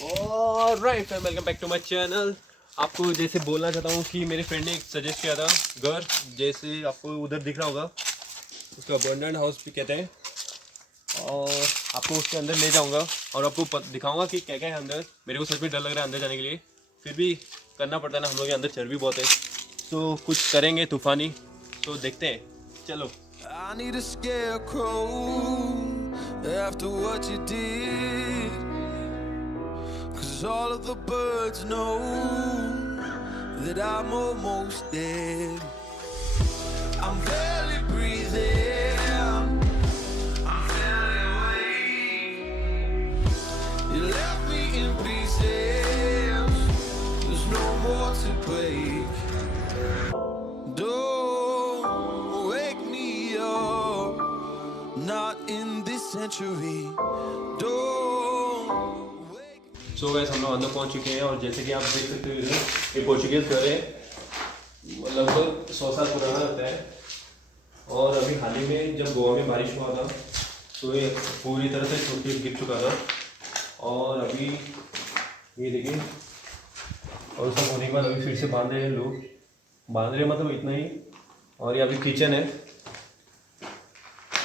Alright, welcome back to my channel. आपको जैसे बोलना चाहता हूँ कि मेरे फ्रेंड ने एक सजेस्ट किया था घर, जैसे आपको उधर दिख रहा होगा, उसको अबंडेंट हाउस भी कहते हैं। और आपको उसके अंदर ले जाऊँगा और आपको दिखाऊंगा कि क्या क्या है अंदर। मेरे को सच में डर लग रहा है अंदर जाने के लिए, फिर भी करना पड़ता है ना, हम लोग के अंदर चर्बी बहुत है, तो कुछ करेंगे तूफ़ानी। तो देखते हैं, चलो। I need a scarecrow after what you did, 'cause all of the birds know that I'm almost dead. I'm barely breathing, I'm barely awake. You left me in pieces, there's no more to break. Don't wake me up, not in this century. Don't wake. So gas, हम लोग अंदर पहुंच चुके हैं और जैसे कि आप देख सकते हो इधर ये पोर्चुगीज घर है, लगभग 100 साल पुराना लगता है। और अभी हाल ही में जब गोवा में बारिश हुआ था तो ये पूरी तरह से टूट के गिर चुका था। और अभी ये देखिए, और सब होने के बाद अभी फिर से बांध रहे हैं लोग, बांध रहे मतलब इतना ही। और ये अभी किचन है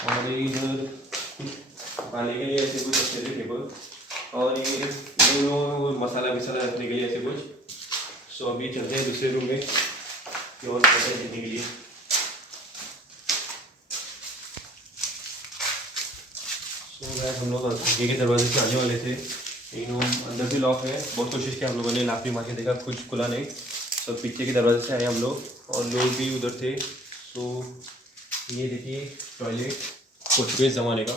और ये इधर खाने के लिए ऐसे कुछ अच्छे थे टेबल, और ये वो मसाला वसाला रखने के लिए ऐसे कुछ। सो अभी चलते हैं दूसरे रूम में कि और क्या देने के लिए। सो गैस, हम लोग आगे के दरवाजे से आने वाले थे, लेकिन वो अंदर भी लॉक है। बहुत कोशिश की हम लोगों ने, लाठी मार के देखा, कुछ खुला नहीं। सब पीछे के दरवाजे से आए हम लोग और लोग भी उधर थे। सो ये देखिए टॉयलेट पोर्चुगीज ज़माने का,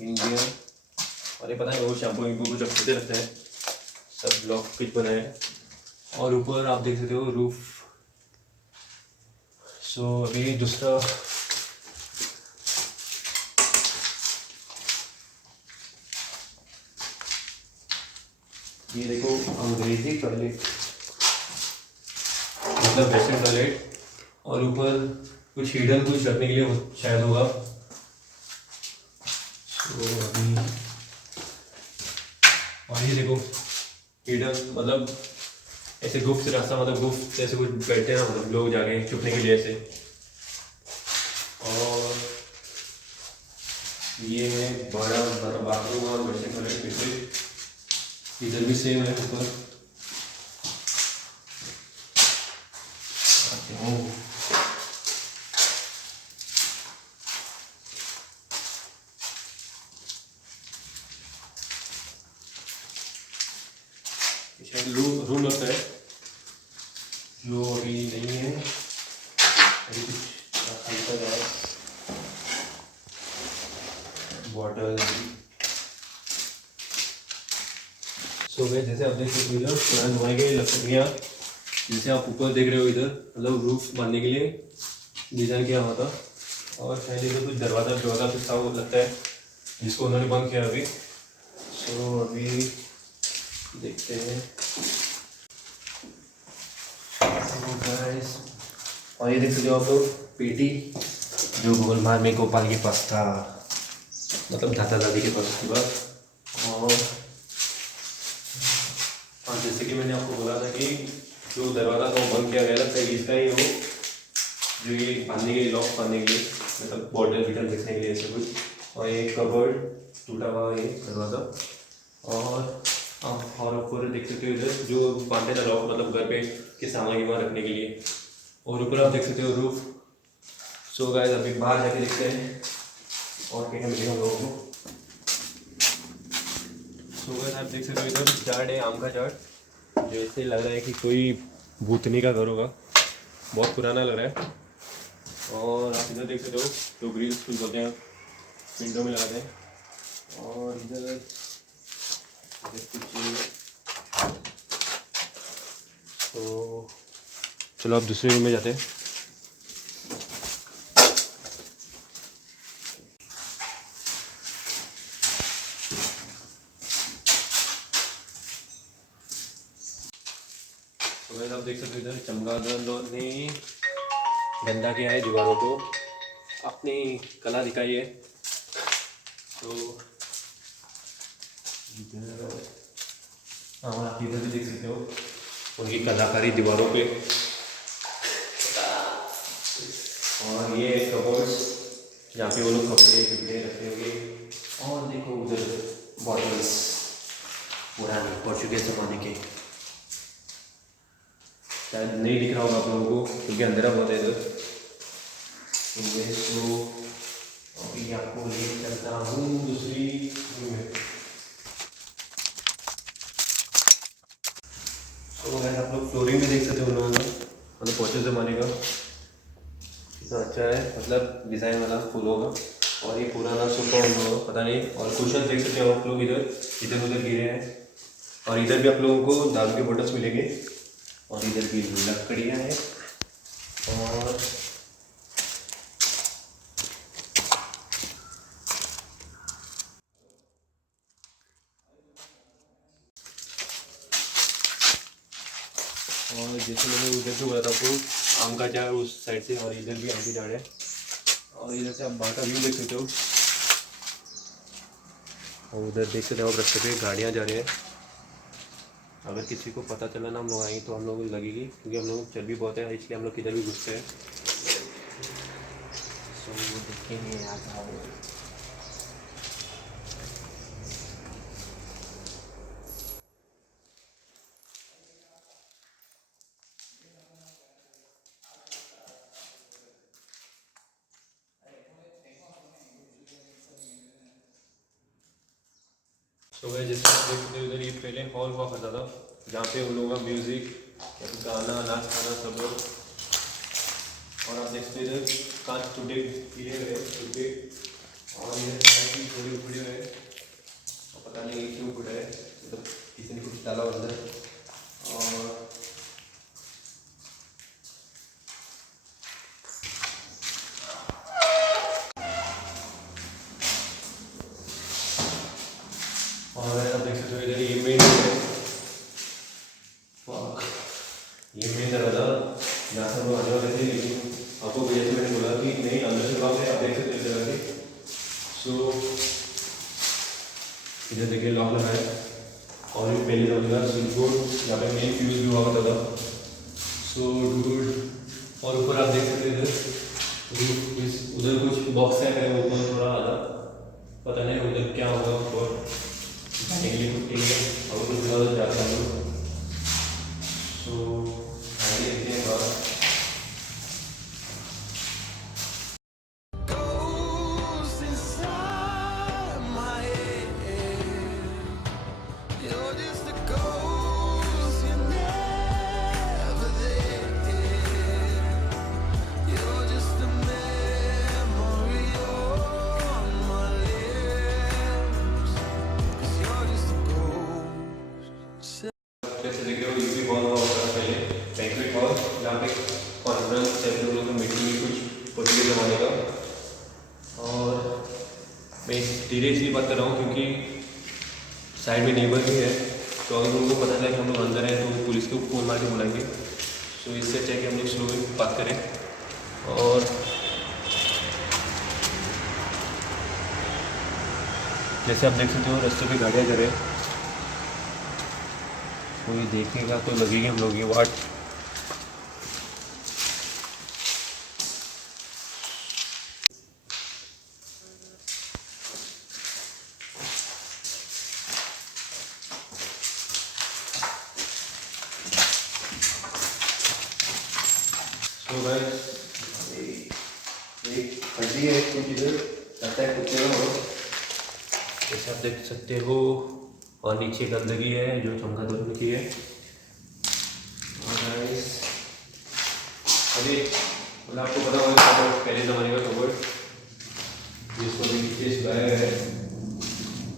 इंडियन। और ये पता है वो शैम्पू वैम्पू कुछ रखते रहते हैं, सब ब्लॉक कुछ बनाए हैं। और ऊपर आप देख सकते हो रूफ। सो अभी दूसरा ये देखो, अंग्रेजी टॉयलेट मतलब वेस्टर्न टॉयलेट, और ऊपर कुछ हिडन कुछ रखने के लिए शायद होगा। तो अभी और ये देखो हिडन मतलब ऐसे गुप्त रास्ता, मतलब गुप्त ऐसे कुछ बैठते हैं ना, मतलब लोग जाके छुपने के लिए ऐसे। और ये है बड़ा बड़ा बाथरूम और वेस्टर्न टॉयलेट पीछे, इधर भी सेम है ऊपर। रूम लगता है, जो अभी नहीं है, अभी कुछ हल्का जाए बॉटल। सो गए, जैसे आप देख सकते हो इधर पुराने जमाने की लकड़ियाँ, जैसे आप ऊपर देख रहे हो इधर, मतलब रूफ बांधने के लिए डिज़ाइन किया हुआ था। और शायद इधर कुछ दरवाज़ा कुछ था वो लगता है, जिसको उन्होंने बंद किया अभी। सो अभी देखते हैं गाइस। और ये देख सकते हो आप लोग पेटी, जो गूगल मार में गोपाल के पास था, मतलब दादा दादी के पास उसके बाद। और हाँ, जैसे कि मैंने आपको बोला था कि जो दरवाज़ा था वो बंद किया गया था, इसका ही हो जो ये बांधने के लिए, लॉक बांधने के लिए, मतलब बॉटल विटल रखने के लिए ऐसे कुछ। और एक कबर्ड टूटा हुआ ये दरवाज़ा। और ऊपर देख सकते हो इधर जो बांधे था लॉक, मतलब घर पे के सामान वहाँ रखने के लिए। और ऊपर आप देख सकते हो रूफ। सो गाइस, अभी बाहर जाके देखते हैं और क्या मिलेगा हम लोगों को। सो गाइस, आप देख सकते हो इधर झाड़ है, आम का झाड़, जैसे लग रहा है कि कोई भूतनी का घर होगा, बहुत पुराना लग रहा है। और आप इधर देख सकते हो जो ग्रिल्स कुछ बोलते हैं, विंडो में लगाते हैं। और इधर कुछ, तो चलो आप दूसरे रूम में जाते हैं। तो आप देख सकते हो इधर चमगादड़ों ने गंदा किया है दीवारों को, अपनी कला दिखाई है। तो हाँ, आप इधर भी देख सकते हो उनकी कलाकारी दीवारों पे। और ये कबर्ड्स जहाँ पे वो लोग कपड़े कपड़े रखे होंगे। और देखो उधर बॉटल्स पुराने पोर्चुगीज ज़माने के, शायद नहीं दिख रहा होगा आप लोगों को क्योंकि अंधेरा बहुत है इधर। तो अभी आपको ले चलता हूँ दूसरी रूम में। तो अगर आप लोग फ्लोरिंग भी देख सकते हो उन लोगों का, मतलब पोर्चुगीज ज़माने का कितना अच्छा है, मतलब डिज़ाइन वाला फूलों का। और ये पुराना सोफा उन लोगों का पता नहीं। और कुशन देख सकते हो आप लोग, इधर इधर उधर गिरे हैं। और इधर भी आप लोगों को दारू के बोतल्स मिलेंगे। और इधर भी लकड़ियाँ हैं। और जैसे मैंने उधर से बोला था आपको, आम का झाड़ उस साइड से, और इधर भी आम के झाड़ है। और इधर से आप बाहर का व्यू देख सकते हो। और उधर देख सकते हो आप, रास्ते पे गाड़ियाँ जा रही हैं। अगर किसी को पता चला ना हम लोग आएंगे तो हम लोग को लगेगी, क्योंकि हम लोग चर्बी बहुत है इसलिए हम लोग किधर भी घुसते हैं। सो देखेंगे आता हूँ। तो वह जैसे आप देख सकते हो उधर ये पहले हॉल हुआ करता था, जहाँ पे उन लोगों का म्यूज़िक गाना नाच गाना सब लोग। और आप देख सकते इधर कांच टूटे किए हुए टूटे। और इधर कांच की थोड़ी उखड़े हुए हैं और पता नहीं क्यों उखड़ा है, मतलब किसी ने कुछ डाला अंदर। और आप देख सकते हो इधर ये मेन है, ये मेन दरवाज़ा जहाँ से हम लोग आने वाले थे, लेकिन आपको जैसे मैंने बोला कि नहीं अंदर से लॉक है। आप देख सकते हो इधर आके। सो इधर देखिए लॉक लगा है। और ये पहले दरवाजा स्विच बोर्ड, यहाँ पे मेन फ्यूज भी हुआ करता था। So dude. और ऊपर आप देख सकते हो इधर उधर कुछ बॉक्स है ऊपर थोड़ा आधा, पता नहीं उधर क्या होगा ऊपर फुटेंगे और कुछ ज़्यादा जाता है। सो आगे देखते हैं बात। Ghost inside my head. You're just a ghost, you're never there. You're just a memory on my lips. 'Cause you're just a ghost. जैसे देख रहे हो यूपी बहुत हुआ होता था पहले बैंक्वेट हॉल, जहाँ पे कॉन्फ्रेंस जैसे लोग मीटिंग भी कुछ पोर्चुगीज ज़माने का। और मैं धीरे इसलिए बात कर रहा हूँ क्योंकि साइड में नेबर भी है, तो अगर उनको पता चला कि हम लोग अंदर हैं तो पुलिस को फोन मार के बुलाएंगे। सो इससे अच्छा है कि हम लोग स्लो बात करें। और जैसे आप देख सकते हो रास्ते पे गाड़ियाँ जा रहे हैं, कोई देखेगा तो लगेगी हम लोग ये वाट। तो गाइस एक हड्डी है कुछ इधर लगता है कुत्ते का हो, जैसे आप देख सकते हो। और नीचे गंदगी है जो चमका धोने की है। और गाइस अभी मतलब आपको पता होगा कबर्ड पहले ज़माने का कबर्ड जिसको भी नीचे सुधाया गया है,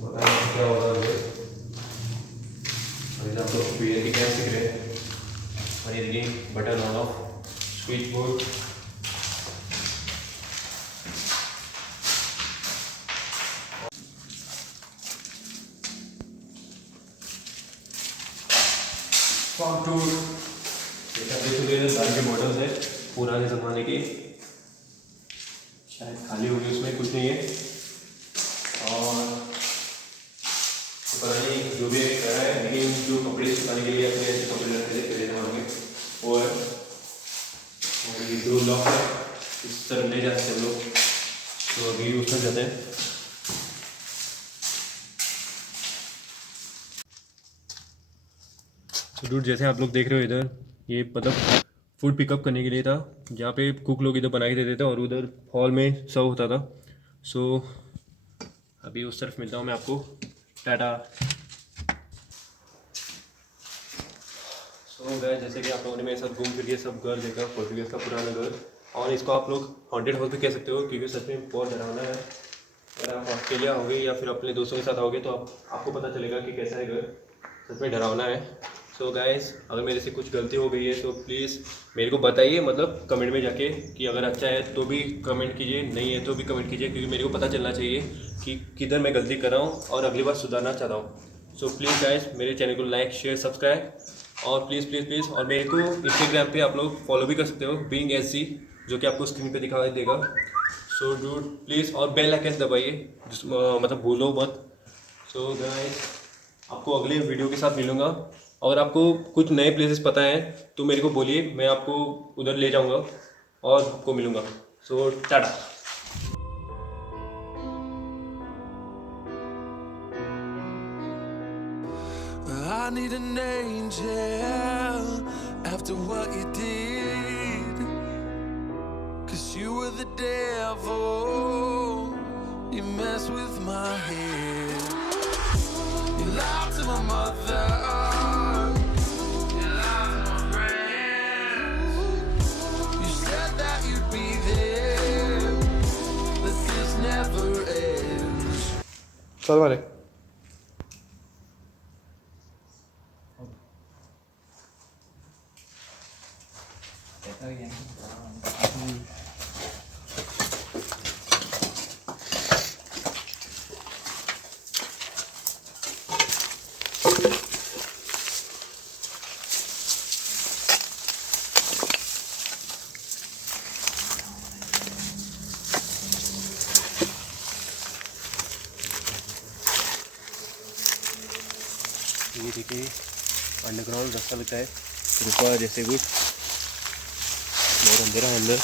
पता नहीं क्या होगा उधर। और इधर आप लोग पीरियड की क्या सीख रहे हैं। और ये देखिए button on off switch board. टूर दाल के बॉटल्स है पुराने ज़माने की, शायद खाली होगी उसमें कुछ नहीं है। और पता नहीं जो भी कर रहा है, लेकिन जो कपड़े सुखाने के लिए अपने ऐसे कपड़े रखते थे पहले जमाने में वो है। और ये दो लॉक है, इस तरह ले जाते हैं लोग। तो अभी उसमें जाते हैं। तो डूड जैसे आप लोग देख रहे हो इधर, ये मतलब फूड पिकअप करने के लिए था, जहाँ पे कुक लोग इधर बना के देते थे और उधर हॉल में सर्व होता था। सो अभी उस तरफ मिलता हूँ मैं आपको। टाटा। सो गाइस, जैसे कि आप लोगों ने मेरे साथ घूम फिर के सब घर देखा, पोर्टुगीज का पुराना घर, और इसको आप लोग हॉन्टेड हाउस भी कह सकते हो, क्योंकि सच में बहुत डरावना है। अगर आप ऑस्ट्रेलिया आओगे या फिर अपने दोस्तों के साथ आओगे तो आपको पता चलेगा कि कैसा है घर, सच में डरावना है। सो गाइस, अगर मेरे से कुछ गलती हो गई है तो प्लीज़ मेरे को बताइए, मतलब कमेंट में जाके, कि अगर अच्छा है तो भी कमेंट कीजिए, नहीं है तो भी कमेंट कीजिए, क्योंकि मेरे को पता चलना चाहिए कि किधर मैं गलती कर रहा हूँ और अगली बार सुधारना चाहता हूँ। सो प्लीज़ गाइस, मेरे चैनल को लाइक शेयर सब्सक्राइब, और प्लीज़ प्लीज़ प्लीज़, और मेरे को इंस्टाग्राम पे आप लोग फॉलो भी कर सकते हो, बीइंग एसजी, जो कि आपको स्क्रीन पे दिखाई देगा। सो डूड प्लीज़, और बेल आइकन दबाइए, मतलब भूलो मत। सो गाइस, आपको अगले वीडियो के साथ मिलूँगा। अगर आपको कुछ नए प्लेसेस पता हैं तो मेरे को बोलिए, मैं आपको उधर ले जाऊँगा और आपको मिलूँगा। सो Tata. I need an angel after what you did, 'cause you were the devil, you mess with my head. You lied to my mother, you lied to my friends. You said that you'd be there, but this never ends. चल मारे ये देखिए underground रास्ता लगता है, रुका जैसे कुछ, बहुत अंधेरा अंदर।